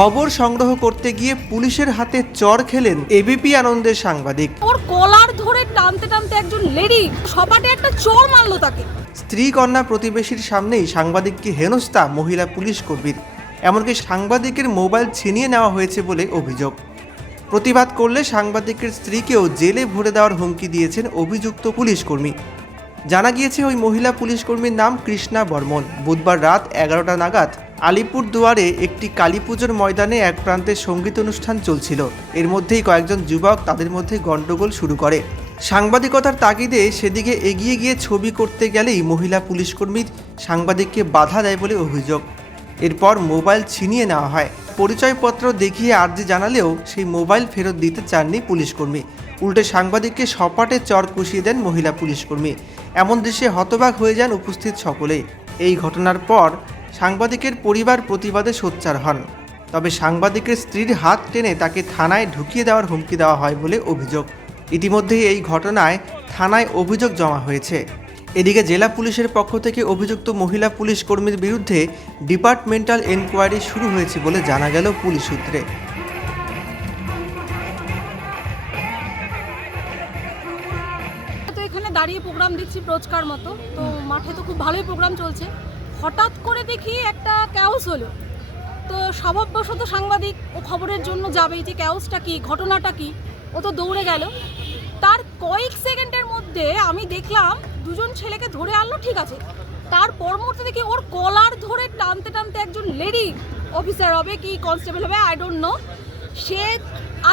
খবর সংগ্রহ করতে গিয়ে পুলিশের হাতে চর খেলেন এবিপি আনন্দের সাংবাদিক। ওর কলার ধরে টানতে টানতে একজন লেডি সপাটে একটা চোর মারলো তাকে। স্ত্রী কন্যা প্রতিবেশীর সামনেই সাংবাদিককে হেনস্থা মহিলা পুলিশ কর্মীর। এমনকি সাংবাদিকের মোবাইল ছিনিয়ে নেওয়া হয়েছে বলে অভিযোগ। প্রতিবাদ করলে সাংবাদিকের স্ত্রীকেও জেলে ভরে দেওয়ার হুমকি দিয়েছেন অভিযুক্ত পুলিশ কর্মী। জানা গিয়েছে ওই মহিলা পুলিশ কর্মীর নাম কৃষ্ণা বর্মন। বুধবার রাত এগারোটা নাগাদ আলিপুর দুয়ারে একটি কালী পুজোর ময়দানে এক প্রান্তে সংগীত অনুষ্ঠান চলছিল। এর মধ্যেই কয়েকজন যুবক তাদের মধ্যে গণ্ডগোল শুরু করে। সাংবাদিকতার তাগিদে সেদিকে এগিয়ে গিয়ে ছবি করতে গেলেই মহিলা পুলিশকর্মী সাংবাদিককে বাধা দেয় বলে অভিযোগ। এরপর মোবাইল ছিনিয়ে নেওয়া হয়। পরিচয়পত্র দেখিয়ে আর্জি জানালেও সেই মোবাইল ফেরত দিতে চাননি পুলিশকর্মী। উল্টে সাংবাদিককে সপাটে চর কষিয়ে দেন মহিলা পুলিশকর্মী। এমন দৃশ্যে হতবাক হয়ে যান উপস্থিত সকলেই। এই ঘটনার পর সাংবাদিকের পরিবার প্রতিবাদে সোচ্চার হন। তবে সাংবাদিকের স্ত্রীর হাত টেনে তাকে থানায় ঢুকিয়ে দেওয়ার হুমকি দেওয়া হয় বলে অভিযোগ। ইতিমধ্যেই এই ঘটনায় থানায় অভিযোগ জমা হয়েছে। এদিকে জেলা পুলিশের পক্ষ থেকে অভিযুক্ত মহিলা পুলিশ কর্মীর বিরুদ্ধে ডিপার্টমেন্টাল এনকোয়ারি শুরু হয়েছে বলে জানা গেল পুলিশ সূত্রে। দাঁড়িয়ে প্রোগ্রাম দিচ্ছি, রোজকার মতো। তো মাঠে তো খুব ভালোই প্রোগ্রাম চলছে। হঠাৎ করে দেখি একটা ক্যাওস হলো। তো স্বভাববশত সাংবাদিক ও খবরের জন্য যাবেই যে ক্যাওসটা কি, ঘটনাটা কি? ও তো দৌড়ে গেল। তার কয়েক সেকেন্ডের মধ্যে আমি দেখলাম দুজন ছেলেকে ধরে আনলো, ঠিক আছে। তার পর মুহূর্তে দেখি ওর কলার ধরে টানতে টানতে একজন লেডি অফিসার হবে কি কনস্টেবল হবে আই ডোন্ট নো সে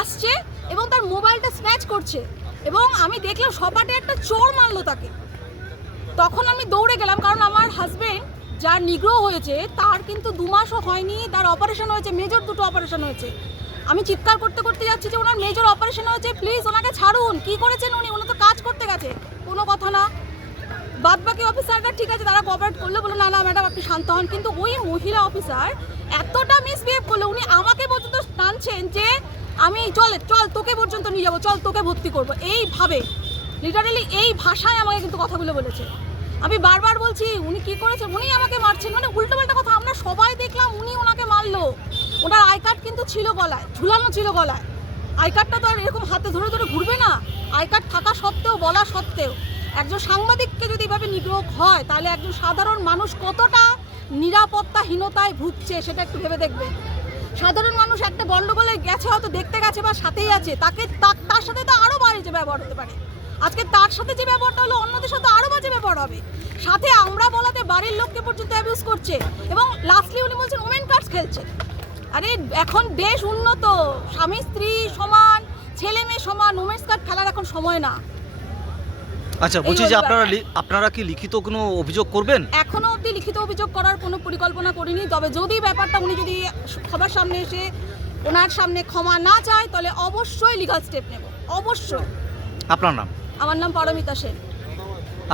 আসছে এবং তার মোবাইলটা স্ন্যাচ করছে এবং আমি দেখলাম সপাটে একটা চোর মারলো তাকে। তখন আমি দৌড়ে গেলাম, কারণ আমার হাজবেন্ড যার নিগ্রহ হয়েছে, তার কিন্তু দু মাসও হয়নি, তার অপারেশন হয়েছে মেজর দুটো অপারেশন হয়েছে। আমি চিৎকার করতে করতে যাচ্ছি যে ওনার মেজর অপারেশন হয়েছে প্লিজ ওনাকে ছাড়ুন। কি করেছেন উনি? উনি তো কাজ করতে গেছে। কোনো কথা না। বাদ বাকি অফিসাররা ঠিক আছে, তারা কোঅপারেট করল বলে না না ম্যাডাম আপনি শান্ত হন। কিন্তু ওই মহিলা অফিসার এতটা মিসবিহেভ করল, উনি আমাকে পর্যন্ত টানছেন যে আমি, চল চল, তোকে পর্যন্ত নিয়ে যাব, চল, তোকে ভর্তি করব। এইভাবে লিটারালি এই ভাষায় আমাকে কিন্তু কথাগুলো বলেছে। আমি বারবার বলছি, উনি কি করেছেন? উনি আমাকে মারছেন। মানে উল্টোপাল্টা কথা, আমরা সবাই দেখলাম উনি ওনাকে মারলো। ওনার আই কার্ড কিন্তু ছিল গলায়, ঝুলানো ছিল গলায়। আই কার্ডটা তো আর এরকম হাতে ধরে ধরে ঘুরবে না। আই কার্ড থাকা সত্ত্বেও, বলা সত্ত্বেও, একজন সাংবাদিককে যদি এভাবে নিগ্রহ হয়, তাহলে একজন সাধারণ মানুষ কতটা নিরাপত্তাহীনতায় ভুগছে সেটা একটু ভেবে দেখবে। সাধারণ মানুষ একটা গন্ডগোলে গেছে, হয়তো দেখতে গেছে বা সাথেই আছে। তাকে তার সাথে তো আরও বাজে ব্যবহার হতে পারে। আজকে তার সাথে যে ব্যবহারটা হলো অন্যদের সাথে আরও বাজে ব্যবহার হবে। সাথে আমরা বলাতে বাড়ির লোককে পর্যন্ত অ্যাবিউজ করছে। এবং লাস্টলি উনি বলছেন ওমেন কার্ডস খেলছে। আরে এখন দেশ উন্নত। স্বামী স্ত্রী সমান ছেলে মেয়ে সমান ওমেন্স কার্ড খেলার এখন সময় না। আচ্ছা বলছি যে আপনারা আপনারা কি লিখিত কোনো অভিযোগ করবেন? এখনও অবধি লিখিত অভিযোগ করার কোনো পরিকল্পনা করিনি। তবে যদি ব্যাপারটা উনি যদি সবার সামনে এসে ওনার সামনে ক্ষমা না চায় তাহলে অবশ্যই লিগাল স্টেপ নেব। অবশ্যই। আপনার নাম? আমার নাম পরমিতা সেন।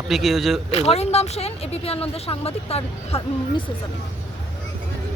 আপনি কি ওই যে হরিন্দম সেন এবিপি আনন্দের সাংবাদিক তার মিসেস আমি।